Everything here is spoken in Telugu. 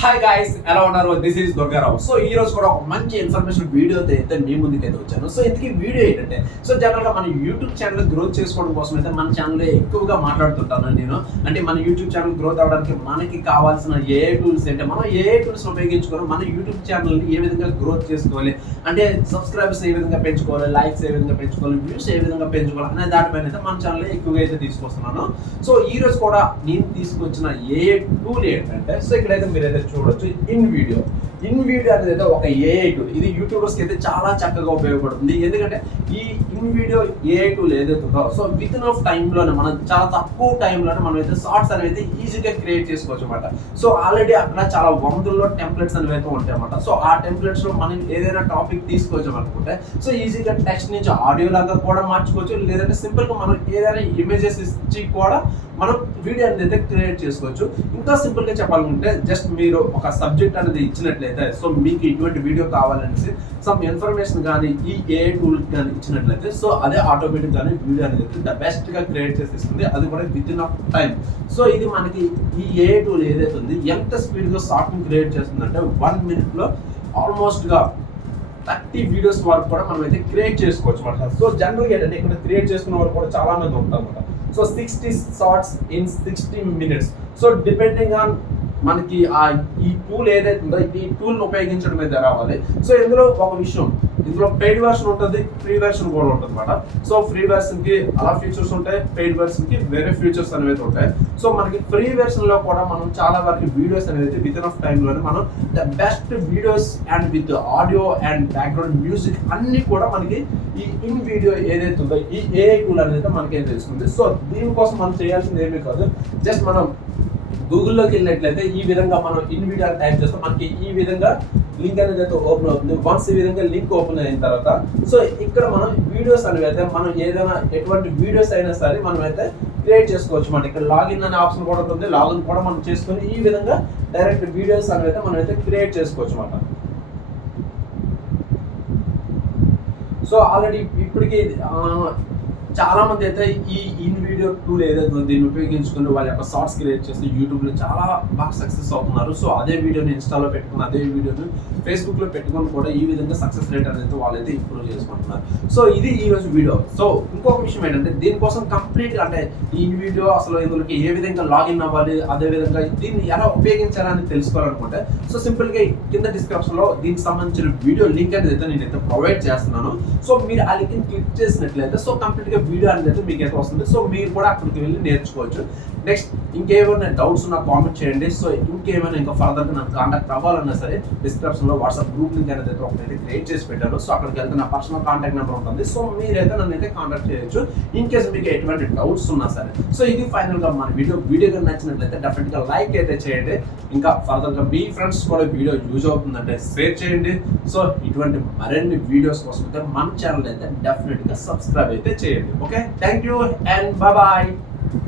హాయ్ గైస్, ఎలా ఉన్నారు? This is Durgarao. సో ఈ రోజు కూడా ఒక మంచి ఇన్ఫర్మేషన్ వీడియో అయితే మీ ముందుకైతే వచ్చాను. సో ఇంతకీ వీడియో ఏంటంటే, సో జనరల్గా మన యూట్యూబ్ ఛానల్ గ్రోత్ చేసుకోవడం కోసం అయితే మన ఛానల్ ఎక్కువగా మాట్లాడుతుంటాను నేను. అంటే మన యూట్యూబ్ ఛానల్ గ్రోత్ అవడానికి మనకి కావాల్సిన ఏఐ టూల్స్ ఏంటంటే, మనం ఏఐ టూల్స్ ఉపయోగించుకొని మన యూట్యూబ్ ఛానల్ని ఏ విధంగా గ్రోత్ చేసుకోవాలి, అంటే సబ్స్క్రైబర్స్ ఏ విధంగా పెంచుకోవాలి, లైక్స్ ఏ విధంగా పెంచుకోవాలి, వ్యూస్ ఏ విధంగా పెంచుకోవాలి అనే దానిపైన అయితే మన ఛానల్ ఎక్కువగా అయితే తీసుకొస్తున్నాను. సో ఈ రోజు కూడా నేను తీసుకొచ్చిన ఏఐ టూల్ ఏంటంటే, సో ఇక్కడైతే మీరైతే చూడొచ్చు ఇన్ వీడియో అనేది అయితే ఒక ఏఐ టూల్. ఇది యూట్యూబర్స్కి అయితే చాలా చక్కగా ఉపయోగపడుతుంది. ఎందుకంటే ఈ ఇన్ వీడియో ఏఐ టూల్ ఏదైతే ఉందో, సో విత్ ఇన్ ఆఫ్ టైంలోనే మనం చాలా తక్కువ టైంలోనే మనం అయితే షార్ట్స్ అనేది ఈజీగా క్రియేట్ చేసుకోవచ్చు అనమాట. సో ఆల్రెడీ అక్కడ చాలా వందల్లో టెంప్లెట్స్ అనేవి అయితే ఉంటాయి అనమాట. సో ఆ టెంప్లెట్స్ లో మనం ఏదైనా టాపిక్ తీసుకొచ్చాం అనుకుంటే, సో ఈజీగా టెక్స్ట్ నుంచి ఆడియో లాగా కూడా మార్చుకోవచ్చు, లేదంటే సింపుల్ గా మనం ఏదైనా ఇమేజెస్ ఇచ్చి కూడా మనం వీడియో అనేది క్రియేట్ చేసుకోవచ్చు. ఇంకా సింపుల్ గా చెప్పాలనుకుంటే, జస్ట్ మీరు ఒక సబ్జెక్ట్ అనేది ఇచ్చినట్లయితే, సో మీకు ఇటువంటి వీడియో కావాలనేసి సమ్ ఇన్ఫర్మేషన్ కానీ ఈ ఏఐ టూల్ కానీ ఇచ్చినట్లయితే, సో అదే ఆటోమేటిక్ గానే వీడియో అనేది ద బెస్ట్ గా క్రియేట్ చేసేస్తుంది, అది కూడా with in of time. So ఇది మనకి ఈ ఏఐ టూల్ ఏదైతే ఉంది ఎంత స్పీడ్ గా షార్ట్ క్రియేట్ చేస్తుందంటే 1 minute లో ఆల్మోస్ట్ గా 30 వీడియోస్ వరకు కూడా మనం అయితే క్రియేట్ చేసుకోవచ్చు అనమాట. సో జనరల్గా ఏంటంటే ఇక్కడ క్రియేట్ చేసుకున్న వాళ్ళు కూడా చాలా మంది ఉంటారు అనమాట. So 60 shorts in 60 minutes. So depending on మనకి ఈ టూల్ ఏదైతే ఉందో, ఈ టూల్ని ఉపయోగించడం అయితే రావాలి. సో ఇందులో ఒక విషయం, ఇందులో పెయిడ్ వెర్షన్ ఉంటుంది, ఫ్రీ వెర్షన్ కూడా ఉంటుంది అనమాట. సో ఫ్రీ వెర్షన్ కి అలా ఫీచర్స్ ఉంటాయి, పెయిడ్ వెర్షన్ కి వేరే ఫీచర్స్ అనేవి ఉంటాయి. సో మనకి ఫ్రీ వెర్షన్ లో కూడా మనం చాలా వరకు వీడియోస్ అనేది విత్ ఇన్ ఆఫ్ టైమ్ లోనే మనం the best videos and with audio and background music అన్ని కూడా మనకి ఈ ఇన్ వీడియో ఏదైతే ఉందో ఈ ఏఐ టూల్ అనేది మనకి ఏం తెలుస్తుంది. సో దీనికోసం మనం చేయాల్సింది ఏమీ కాదు, జస్ట్ మనం గూగుల్లోకి వెళ్ళినట్లయితే ఈ విధంగా మనం ఇన్ వీడియో టైప్ చేస్తాం, మనకి ఈ విధంగా లింక్ అనేది అయితే ఓపెన్ అవుతుంది. వన్స్ ఈ విధంగా లింక్ ఓపెన్ అయిన తర్వాత, సో ఇక్కడ మనం వీడియోస్ అనేవి అయితే మనం ఏదైనా ఎటువంటి వీడియోస్ అయినా సరే మనం అయితే క్రియేట్ చేసుకోవచ్చు అన్నమాట. ఇక్కడ లాగిన్ అనే ఆప్షన్ కూడా ఉంటుంది, లాగిన్ కూడా మనం చేసుకొని ఈ విధంగా డైరెక్ట్ వీడియోస్ అనేవి అయితే మనం అయితే క్రియేట్ చేసుకోవచ్చు అన్నమాట. సో ఆల్రెడీ ఇప్పటికీ చాలా మంది అయితే ఈ ఇన్ వీడియో టూల్ ఏదైతే దీన్ని ఉపయోగించుకుని వాళ్ళ యొక్క షార్ట్స్ క్రియేట్ చేసి యూట్యూబ్లో చాలా బాగా సక్సెస్ అవుతున్నారు. సో అదే వీడియోని ఇన్స్టాలో పెట్టుకుని, అదే వీడియోని ఫేస్బుక్లో పెట్టుకొని కూడా ఈ విధంగా సక్సెస్ రేట్ అనేది వాళ్ళైతే ఇంప్రూవ్ చేసుకుంటున్నారు. సో ఇది ఈ రోజు వీడియో. సో ఇంకొక విషయం ఏంటంటే, దీనికోసం కంప్లీట్ అంటే ఈ వీడియో అసలు ఇందులోకి ఏ విధంగా లాగిన్ అవ్వాలి, అదే విధంగా దీన్ని ఎలా ఉపయోగించాలని తెలుసుకోవాలనుకుంటే, సో సింపుల్గా కింద డిస్క్రిప్షన్లో దీనికి సంబంధించిన వీడియో లింక్ అనేది అయితే నేనైతే ప్రొవైడ్ చేస్తున్నాను. సో మీరు ఆ లింక్ క్లిక్ చేసినట్లయితే సో కంప్లీట్గా వీడియో అనేది మీకు అయితే వస్తుంది. సో మీరు కూడా అక్కడికి వెళ్ళి నేర్చుకోవచ్చు. నెక్స్ట్ ఇంకేమైనా డౌట్స్ ఉన్నా కామెంట్ చేయండి. సో ఇంకేమైనా ఇంకా ఫర్దర్గా నాకు కాంటాక్ట్ అవ్వాలన్నా సరే డిస్క్రిప్షన్లో వాట్సాప్ గ్రూప్ లింక్ అనేది అయితే ఒకటి క్రియేట్ చేసి పెట్టాను. సో అక్కడికి వెళ్తే నా పర్సనల్ కాంటాక్ట్ నెంబర్ ఉంటుంది. సో మీరైతే నన్ను అయితే కాంటాక్ట్ చేయొచ్చు ఇన్ కేసు మీకు ఎటువంటి డౌట్స్ ఉన్నా సరే. సో ఇది ఫైనల్గా మన వీడియో నచ్చినట్లయితే డెఫినెట్గా లైక్ అయితే చేయండి. ఇంకా ఫర్దర్గా మీ ఫ్రెండ్స్ కూడా వీడియో యూజ్ అవుతుందంటే షేర్ చేయండి. సో ఇటువంటి మరిన్ని వీడియోస్ కోసం అయితే మన ఛానల్ అయితే డెఫినెట్గా సబ్స్క్రైబ్ అయితే చేయండి. Okay, thank you and bye.